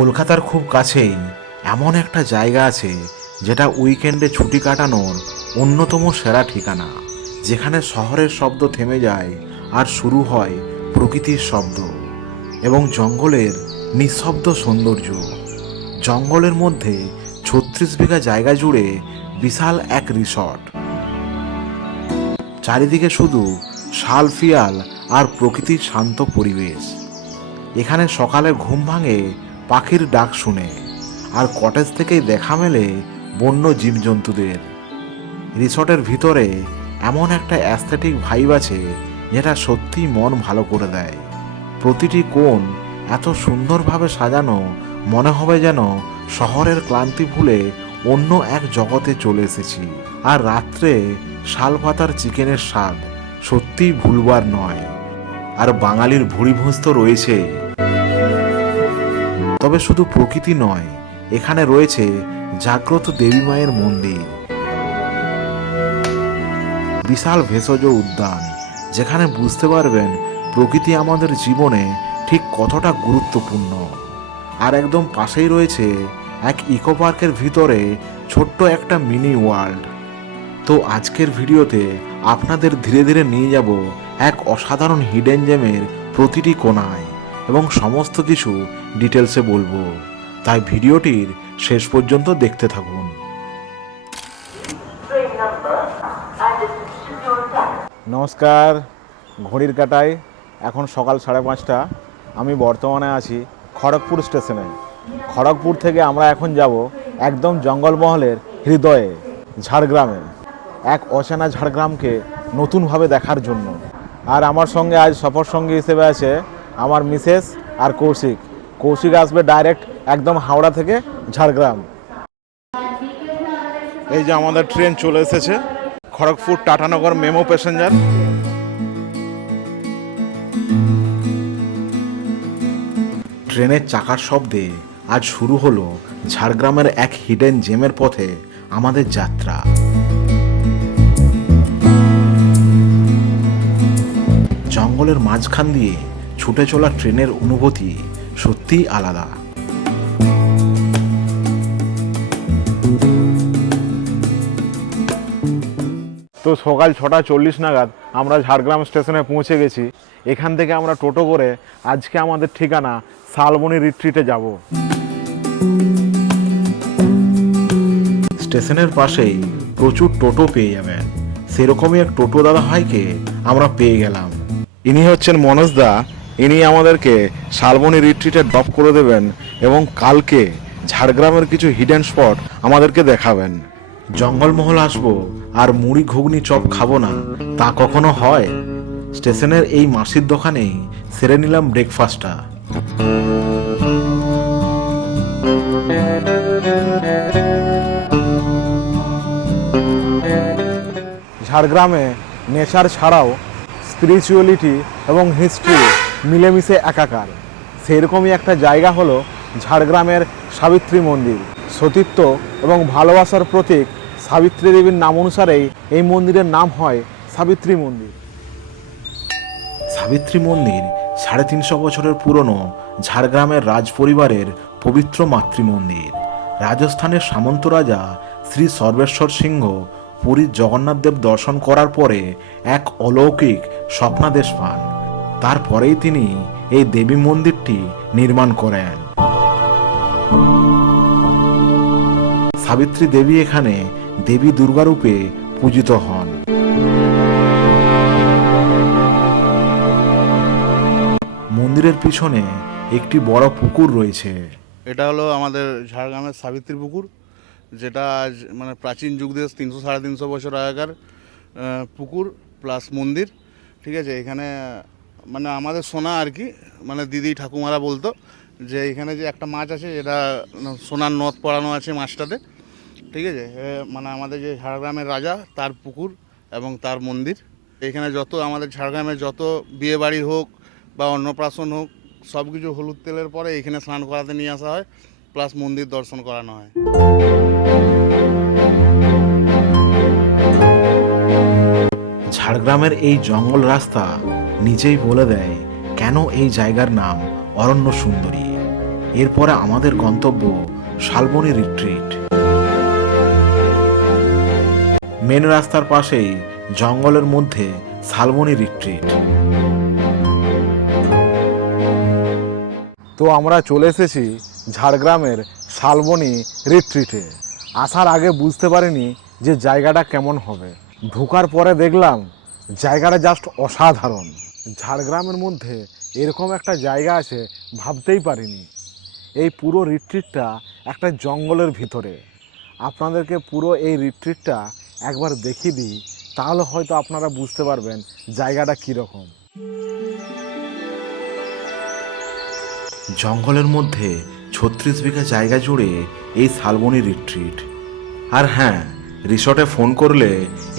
কলকাতার খুব কাছেই এমন একটা জায়গা আছে যেটা উইকেন্ডে ছুটি কাটানোর অন্যতম সেরা ঠিকানা, যেখানে শহরের শব্দ থেমে যায় আর শুরু হয় প্রকৃতির শব্দ এবং জঙ্গলের নিঃশব্দ সৌন্দর্য। জঙ্গলের মধ্যে ৩৬ বিঘা জায়গা জুড়ে বিশাল এক রিসর্ট, চারিদিকে শুধু শাল পিয়াল আর প্রকৃতির শান্ত পরিবেশ। এখানে সকালে ঘুম ভাঙে পাখির ডাক শুনে, আর কটেজ থেকেই দেখা মেলে বন্য জীবজন্তুদের। রিসর্টের ভিতরে এমন একটা অ্যাস্থেটিক ভাইব আছে যেটা সত্যি মন ভালো করে দেয়। প্রতিটি কোণ এত সুন্দরভাবে সাজানো, মনে হবে যেন শহরের ক্লান্তি ভুলে অন্য এক জগতে চলে এসেছি। আর রাত্রে শালপাতার চিকেনের স্বাদ সত্যিই ভুলবার নয়। আর বাঙালির ভুঁড়িভোজ তো রয়েছে। তবে শুধু প্রকৃতি নয়, এখানে রয়েছে জাগ্রত দেবী মায়ের মন্দির, বিশাল ভেষজ উদ্যান, যেখানে বুঝতে পারবেন প্রকৃতি আমাদের জীবনে ঠিক কতটা গুরুত্বপূর্ণ। আর একদম পাশেই রয়েছে এক ইকো পার্কের ভিতরে ছোট্ট একটা মিনি ওয়ার্ল্ড। তো আজকের ভিডিওতে আপনাদের ধীরে ধীরে নিয়ে যাব এক অসাধারণ হিডেন জেমের প্রতিটি কোণায় এবং সমস্ত কিছু ডিটেলসে বলবো, তাই ভিডিওটির শেষ পর্যন্ত দেখতে থাকুন। নমস্কার, ঘড়ির কাঁটায় এখন সকাল 5:30। আমি বর্তমানে আছি খড়গপুর স্টেশনে। খড়গপুর থেকে আমরা এখন যাব একদম জঙ্গলমহলের হৃদয়ে ঝাড়গ্রামে, এক অচেনা ঝাড়গ্রামকে নতুনভাবে দেখার জন্য। আর আমার সঙ্গে আজ সফর সঙ্গী হিসেবে আছে আমার মিসেস আর কৌশিক। কৌশিক আসবে ডাইরেক্ট একদম হাওড়া থেকে ঝাড়গ্রাম। এই যে আমাদের ট্রেন চলে এসেছে, খড়গপুর টাটানগর মেমো প্যাসেঞ্জার। ট্রেনের চাকার শব্দে আজ শুরু হলো ঝাড়গ্রামের এক হিডেন জেমের পথে আমাদের যাত্রা। জঙ্গলের মাঝখান দিয়ে ছুটে চলা ট্রেনের অনুভূতি সত্যিই আলাদা। তো সকাল 6:40 নাগাদ আমরা ঝাড়গ্রাম স্টেশনে পৌঁছে গেছি। এখান থেকে আমরা টোটো করে আজকে আমাদের ঠিকানা শালবনী রিট্রিটে যাব। স্টেশনের পাশেই প্রচুর টোটো পেয়ে যাবেন, সেরকমই এক টোটো দাদা ভাইকে আমরা পেয়ে গেলাম। ইনি হচ্ছেন মনোজ দা। ইনি আমাদেরকে শালবনী রিট্রিটে ড্রপ করে দেবেন এবং কালকে ঝাড়গ্রামের কিছু হিডেন স্পট আমাদেরকে দেখাবেন। জঙ্গলমহল আসবো আর মুড়ি ঘুগনি চপ খাবো না, তা কখনো হয়? স্টেশনের এই মাসির দোকানেই সেরে নিলাম ব্রেকফাস্টটা। ঝাড়গ্রামে নেচার ছাড়াও স্পিরিচুয়ালিটি এবং হিস্ট্রি মিলেমিশে একাকার, সেরকমই একটা জায়গা হলো ঝাড়গ্রামের সাবিত্রী মন্দির। সতীত্ব এবং ভালোবাসার প্রতীক সাবিত্রী দেবীর নাম অনুসারেই এই মন্দিরের নাম হয় সাবিত্রী মন্দির। সাবিত্রী মন্দির 350 বছরের পুরনো ঝাড়গ্রামের রাজ পরিবারের পবিত্র মাতৃমন্দির। রাজস্থানের সামন্ত রাজা শ্রী সর্বেশ্বর সিংহ পুরীর জগন্নাথ দেব দর্শন করার পরে এক অলৌকিক স্বপ্নাদেশ পান। তারপরেই তিনি এই দেবী মন্দিরটি নির্মাণ করেন। সাবিত্রী দেবী এখানে দেবী দুর্গা রূপে পূজিত হন। মন্দিরের পিছনে একটি বড় পুকুর রয়েছে। এটা হলো আমাদের ঝাড়গ্রামের সাবিত্রী পুকুর, যেটা আজ মানে প্রাচীন যুগ দিয়ে 300-350 বছর আগেকার পুকুর প্লাস মন্দির। ঠিক আছে, এখানে মানে আমাদের শোনা আর কি, মানে দিদি ঠাকুমারা বলতো যে এখানে যে একটা মাছ আছে, যেটা সোনার নথ পড়ানো আছে মাছটাতে। ঠিক আছে, মানে আমাদের যে ঝাড়গ্রামের রাজা তার পুকুর এবং তার মন্দির। এখানে যত আমাদের ঝাড়গ্রামের যত বিয়ে বাড়ি হোক বা অন্নপ্রাশন হোক, সব কিছু হলুদ তেলের পরে এখানে স্নান করাতে নিয়ে আসা হয়, প্লাস মন্দির দর্শন করানো হয়। ঝাড়গ্রামের এই জঙ্গল রাস্তা নিজেই বলে দেয় কেন এই জায়গার নাম অরণ্য সুন্দরী। এরপরে আমাদের গন্তব্য শালবনী রিট্রিট। মেন রাস্তার পাশেই জঙ্গলের মধ্যে শালবনী রিট্রিট। তো আমরা চলে এসেছি ঝাড়গ্রামের শালবনী রিট্রিটে। আসার আগে বুঝতে পারিনি যে জায়গাটা কেমন হবে, ঢোকার পরে দেখলাম জায়গাটা জাস্ট অসাধারণ। ঝাড়গ্রামের মধ্যে এরকম একটা জায়গা আছে ভাবতেই পারিনি। এই পুরো রিট্রিটটা একটা জঙ্গলের ভিতরে। আপনাদেরকে পুরো এই রিট্রিটটা একবার দেখিয়ে দিই, তাহলে হয়তো আপনারা বুঝতে পারবেন জায়গাটা কীরকম। জঙ্গলের মধ্যে 36 বিঘা জায়গা জুড়ে এই শালবনী রিট্রিট। আর হ্যাঁ, রিসর্টে ফোন করলে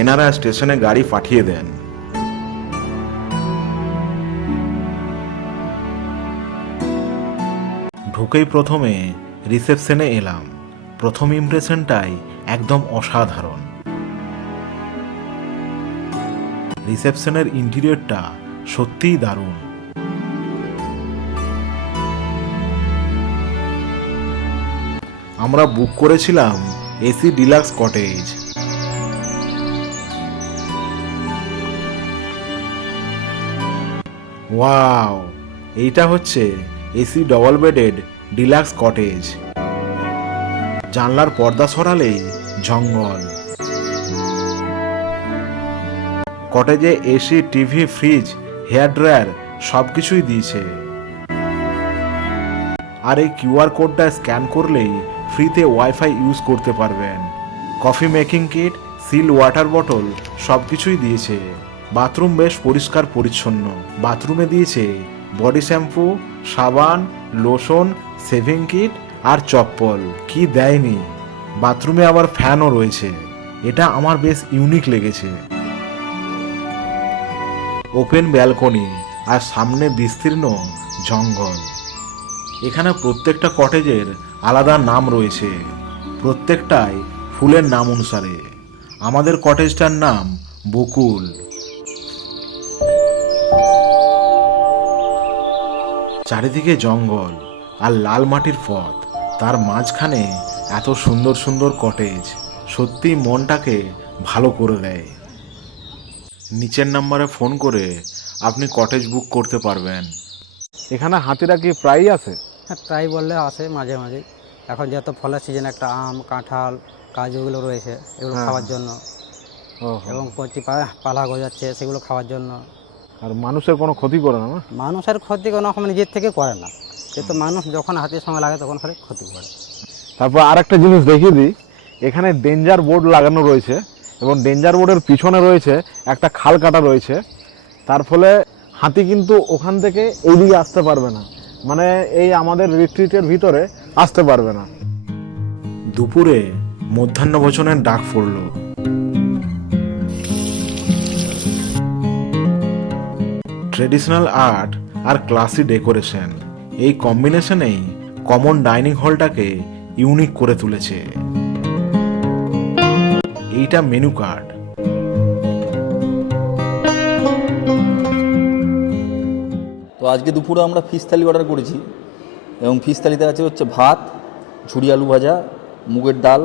এনারা স্টেশনে গাড়ি পাঠিয়ে দেন। ঢুকেই প্রথমে রিসেপশনে এলাম। প্রথম ইমপ্রেশনটাই একদম অসাধারণ। রিসেপশনের ইন্টেরিয়রটা সত্যিই দারুণ। আমরা বুক করেছিলাম এসি ডিলাক্স কটেজ। ওয়াও, এইটা হচ্ছে AC double bedded deluxe cottage. জানলার পর্দা সরালেই জঙ্গল। কটেজে AC, TV, fridge, hair dryer সবকিছুই দিয়েছে। আর এই কিউআর কোডটা স্ক্যান করলেই ফ্রিতে ওয়াইফাই ইউজ করতে পারবেন। Coffee making kit, seal water bottle সবকিছুই দিয়েছে। বাথরুম বেশ পরিষ্কার পরিচ্ছন্ন। বাথরুমে দিয়েছে বডি শ্যাম্পু, সাবান, লোশন, শেভিং কিট আর চপ্পল। কি দেয়নি! বাথরুমে আবার ফ্যানও রয়েছে। এটা আমার বেশ ইউনিক লেগেছে। ওপেন ব্যালকনি আর সামনে বিস্তীর্ণ জঙ্গল। এখানে প্রত্যেকটা কটেজের আলাদা নাম রয়েছে, প্রত্যেকটাই ফুলের নাম অনুসারে। আমাদের কটেজটার নাম বকুল। চারিদিকে জঙ্গল আর লাল মাটির পথ, তার মাঝখানে এত সুন্দর সুন্দর কটেজ, সত্যি মনটাকে ভালো করে দেয়। নিচের নাম্বারে ফোন করে আপনি কটেজ বুক করতে পারবেন। এখানে হাতিরা কি প্রায়ই আসে? হ্যাঁ, প্রায় বললে আসে মাঝে মাঝে। এখন যেহেতু ফলের সিজন, একটা আম, কাঁঠাল, কাজুগুলো রয়েছে, এগুলো খাওয়ার জন্য। এবং কচি পালা গজাচ্ছে, সেগুলো খাওয়ার জন্য। আর মানুষের কোনো ক্ষতি করে না? মানুষের ক্ষতি কোনো রকম নিজের থেকে করে না, কিন্তু মানুষ যখন হাতির সঙ্গে লাগে তখন খালি ক্ষতি করে। তারপর আর একটা জিনিস দেখিয়ে দিই, এখানে ডেঞ্জার বোর্ড লাগানো রয়েছে এবং ডেঞ্জার বোর্ডের পিছনে রয়েছে একটা খাল কাটা রয়েছে। তার ফলে হাতি কিন্তু ওখান থেকে এইদিকে আসতে পারবে না, মানে এই আমাদের রিট্রিটের ভিতরে আসতে পারবে না। দুপুরে মধ্যাহ্ন ভোজনের ডাক পড়ল। ট্রেডিশনাল আর্ট আর ক্লাসি ডেকোরেশন, এই কম্বিনেশনেই কমন ডাইনিং হলটাকে ইউনিক করে তুলেছে। এইটা মেনু কার্ড। তো আজকে দুপুরে আমরা ফিশ থালি অর্ডার করেছি, এবং ফিশ থালিতে আছে হচ্ছে ভাত, ঝুড়ি আলু ভাজা, মুগের ডাল,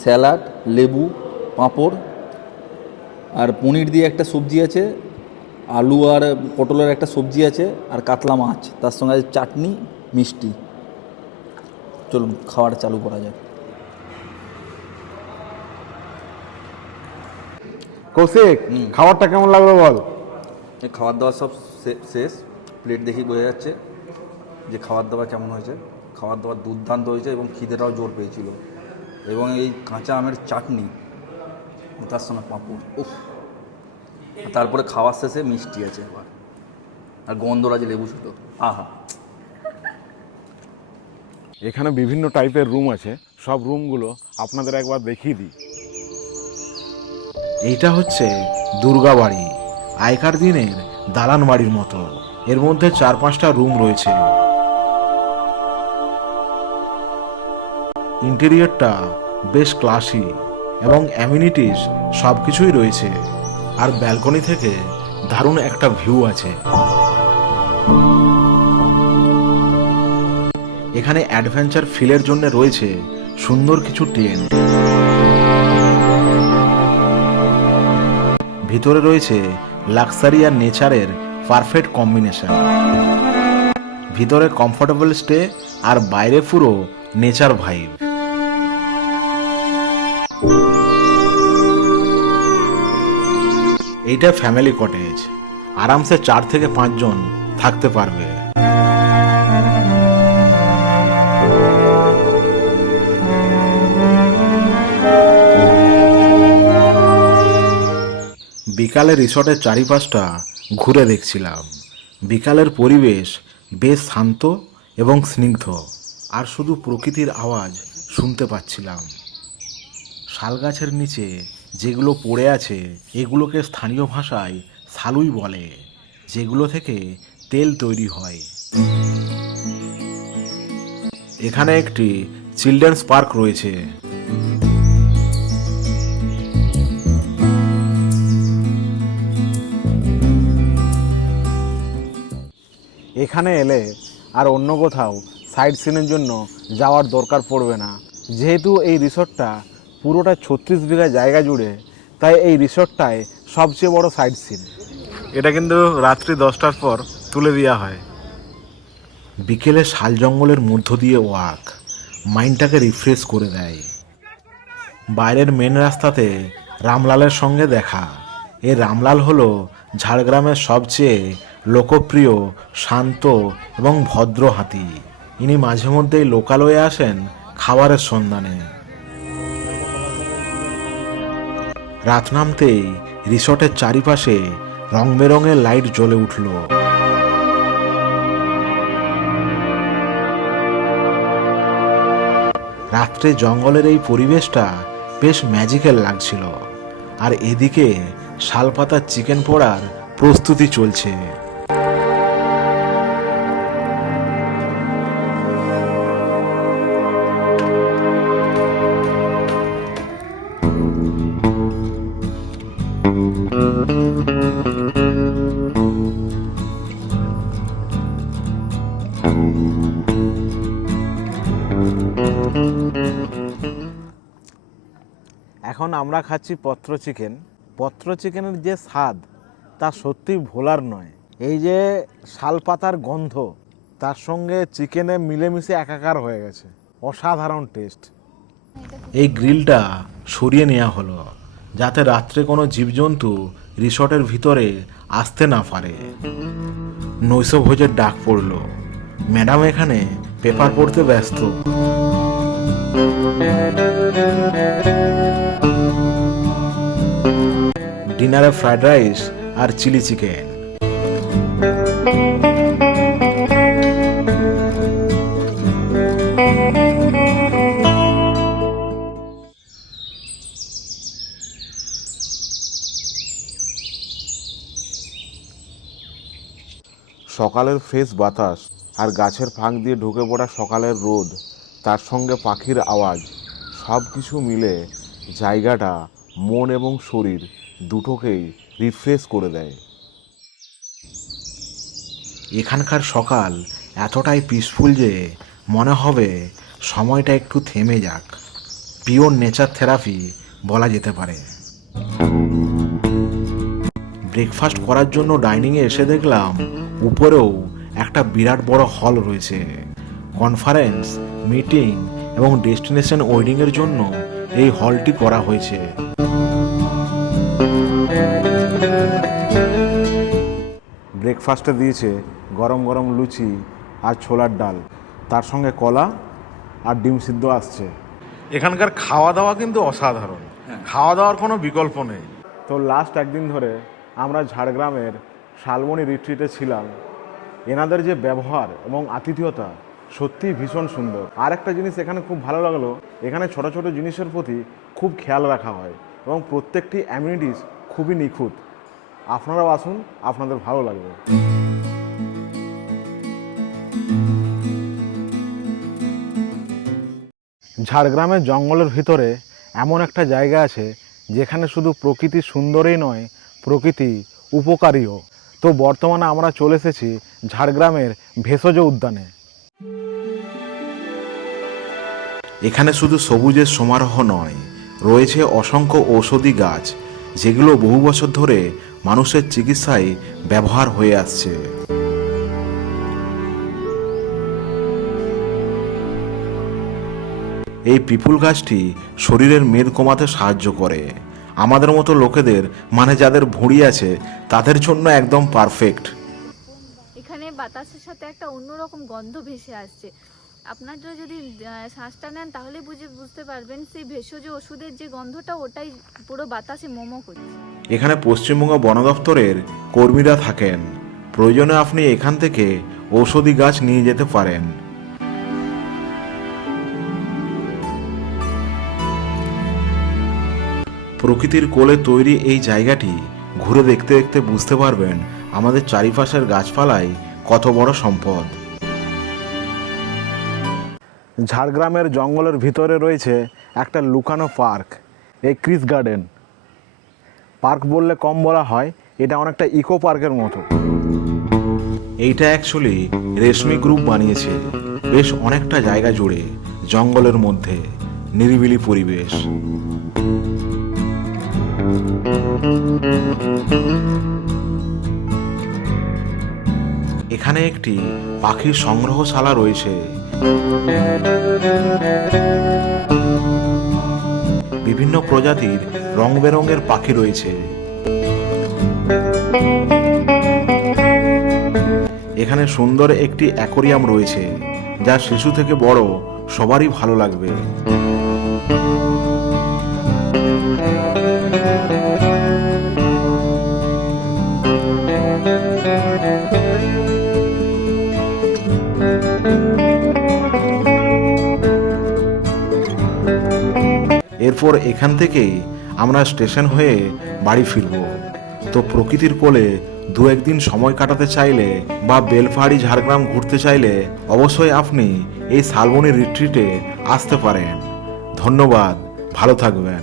স্যালাড, লেবু, পাঁপড়, আর পনির দিয়ে একটা সবজি আছে, আলু আর পটলের একটা সবজি আছে, আর কাতলা মাছ, তার সঙ্গে আছে চাটনি, মিষ্টি। চলুন খাওয়ার চালু করা যাক। কৌশিক, খাবারটা কেমন লাগলো বল? এই খাবার দাবার সব শেষ, প্লেট দেখি বোঝা যাচ্ছে যে খাবার দাবার কেমন হয়েছে। খাবার দাবার দুর্দান্ত হয়েছে এবং খিদেটাও জোর পেয়েছিল। এবং এই কাঁচা আমের চাটনি, তার সঙ্গে পাঁপড়, উফ! তারপরে খাওয়ার শেষে মিষ্টি আছে আবার, আর গন্ধরাজ লেবু ছিল। আহা! এখানে বিভিন্ন টাইপের রুম আছে, সব রুমগুলো আপনাদের একবার দেখিয়ে দিই। এইটা হচ্ছে দুর্গা বাড়ি, আগেকার দিনের দালান বাড়ির মতো। এর মধ্যে 4-5টা রুম রয়েছে। ইন্টেরিয়রটা বেশ ক্লাসি এবং অ্যামিনিটিস সব কিছুই রয়েছে। আর ব্যালকনি থেকে দারুণ একটা ভিউ আছে। এখানে এখানে অ্যাডভেঞ্চার ফিলের জন্য রয়েছে সুন্দর কিছু টেন্ট। ভিতরে রয়েছে লাক্সারি আর নেচারের পারফেক্ট কম্বিনেশন। ভিতরে কমফোর্টেবল স্টে আর বাইরে পুরো নেচার ভাইব। এইটা ফ্যামিলি কটেজ, আরামসে 4 থেকে 5 জন থাকতে পারবে। বিকালে রিসর্টের চারিপাশটা ঘুরে দেখছিলাম। বিকালের পরিবেশ বেশ শান্ত এবং স্নিগ্ধ, আর শুধু প্রকৃতির আওয়াজ শুনতে পাচ্ছিলাম। শালগাছের নিচে যেগুলো পড়ে আছে এগুলোকে স্থানীয় ভাষায় শালুই বলে, যেগুলো থেকে তেল তৈরি হয়। এখানে একটি চিলড্রেন্স পার্ক রয়েছে। এখানে এলে আর অন্য কোথাও সাইট সিনের জন্য যাওয়ার দরকার পড়বে না, যেহেতু এই রিসর্টটা পুরোটা 36 বিঘা জায়গা জুড়ে, তাই এই রিসর্টটায় সবচেয়ে বড় সাইট সিন। এটা কিন্তু রাত্রি 10টার পর তুলে দেওয়া হয়। বিকেলে শাল জঙ্গলের মধ্য দিয়ে ওয়াক মাইন্ডটাকে রিফ্রেশ করে দেয়। বাইরের মেন রাস্তাতে রামলালের সঙ্গে দেখা। এই রামলাল হলো ঝাড়গ্রামের সবচেয়ে লোকপ্রিয়, শান্ত এবং ভদ্র হাতি। ইনি মাঝে মধ্যেই লোকালয়ে আসেন খাবারের সন্ধানে। রাত নামতেই রিসর্টের চারিপাশে রং বেরঙের লাইট জ্বলে উঠল। রাত্রে জঙ্গলের এই পরিবেশটা বেশ ম্যাজিক্যাল লাগছিল। আর এদিকে শালপাতার চিকেন পোড়ার প্রস্তুতি চলছে। এখন আমরা খাচ্ছি পত্র চিকেন। পত্র চিকেনের যে স্বাদ তা সত্যি ভোলার নয়। এই যে শালপাতার গন্ধ তার সঙ্গে চিকেনে মিলেমিশে একাকার হয়ে গেছে, অসাধারণ টেস্ট। এই গ্রিলটা সরিয়ে নেওয়া হলো যাতে রাত্রে কোনো জীবজন্তু রিসর্টের ভিতরে আসতে না পারে। নৈশভোজের ডাক পড়ল। ম্যাডাম এখানে পেপার পড়তে ব্যস্ত। ডিনারে ফ্রাইড রাইস আর চিলি চিকেন। সকালের ফ্রেশ বাতাস আর গাছের ফাঁক দিয়ে ঢুকে পড়া সকালের রোদ, তার সঙ্গে পাখির আওয়াজ, সব কিছু মিলে জায়গাটা মন এবং শরীর দুটোকেই রিফ্রেশ করে দেয়। এখানকার সকাল এতটাই পিসফুল যে মনে হবে সময়টা একটু থেমে যাক। পিওর নেচার থেরাপি বলা যেতে পারে। ব্রেকফাস্ট করার জন্য ডাইনিংয়ে এসে দেখলাম উপরেও একটা বিরাট বড় হল রয়েছে। কনফারেন্স, মিটিং এবং ডেস্টিনেশন ওয়েডিংয়ের জন্য এই হলটি করা হয়েছে। ব্রেকফাস্টে দিয়েছে গরম গরম লুচি আর ছোলার ডাল, তার সঙ্গে কলা আর ডিম সিদ্ধ আসছে। এখানকার খাওয়া দাওয়া কিন্তু অসাধারণ, খাওয়া দাওয়ার কোনো বিকল্প নেই। তো লাস্ট একদিন ধরে আমরা ঝাড়গ্রামের শালবনী রিট্রিটে ছিলাম। এনাদের যে ব্যবহার এবং আতিথেয়তা সত্যিই ভীষণ সুন্দর। আর একটা জিনিস এখানে খুব ভালো লাগলো, এখানে ছোট ছোট জিনিসের প্রতি খুব খেয়াল রাখা হয় এবং প্রত্যেকটি অ্যামিনিটিস খুবই নিখুঁত। আপনারাও আসুন, আপনাদের ভালো লাগবে। ঝাড়গ্রামের জঙ্গলের ভিতরে এমন একটা জায়গা আছে যেখানে শুধু প্রকৃতি সুন্দরই নয়, প্রকৃতি উপকারীও। তো বর্তমানে আমরা চলে এসেছি ঝাড়গ্রামের ভেষজ উদ্যানে। এখানে শুধু সবুজের সমারোহ নয়, রয়েছে অসংখ্য ঔষধি গাছ, যেগুলো বহু বছর ধরে মানুষের চিকিৎসায় ব্যবহার হয়ে আসছে। এই পিপুল গাছটি শরীরের মেদ কমাতে সাহায্য করে। আমাদের মতো লোকেদের, মানে যাদের ভুঁড়ি আছে, তাদের জন্য একদম পারফেক্ট। এখানে বাতাসের সাথে একটা অন্যরকম গন্ধ ভেসে আসছে। আপনারা যদি শ্বাসটা নেন তাহলে বুঝতে পারবেন সেই ভেষজ ওষুধের যে গন্ধটা, ওটাই পুরো বাতাসে মোমো করছে। এখানে পশ্চিমবঙ্গ বন দপ্তরের কর্মীরা থাকেন। প্রয়োজনে আপনি এখান থেকে ঔষধি গাছ নিয়ে যেতে পারেন। প্রকৃতির কোলে তৈরি এই জায়গাটি ঘুরে দেখতে দেখতে বুঝতে পারবেন আমাদের চারিপাশের গাছপালায় কত বড় সম্পদ। ঝাড়গ্রামের জঙ্গলের ভিতরে রয়েছে একটা লুকানো পার্ক, এই ক্রিস গার্ডেন। পার্ক বললে কম বলা হয়, এটা অনেকটা ইকো পার্কের মতো। এইটা অ্যাকচুয়ালি রেশমি গ্রুপ বানিয়েছে, বেশ অনেকটা জায়গা জুড়ে, জঙ্গলের মধ্যে, নিরিবিলি পরিবেশ। এখানে একটি পাখির সংগ্রহশালা রয়েছে। বিভিন্ন প্রজাতির রং বেরঙের পাখি রয়েছে। এখানে সুন্দর একটি অ্যাকোরিয়াম রয়েছে, যা শিশু থেকে বড় সবারই ভালো লাগবে। এরপর এখান থেকেই আমরা স্টেশন হয়ে বাড়ি ফিরব। তো প্রকৃতির কোলে দু একদিন সময় কাটাতে চাইলে বা বেলপাহাড়ি ঝাড়গ্রাম ঘুরতে চাইলে অবশ্যই আপনি এই শালবনী রিট্রিটে আসতে পারেন। ধন্যবাদ, ভালো থাকবেন।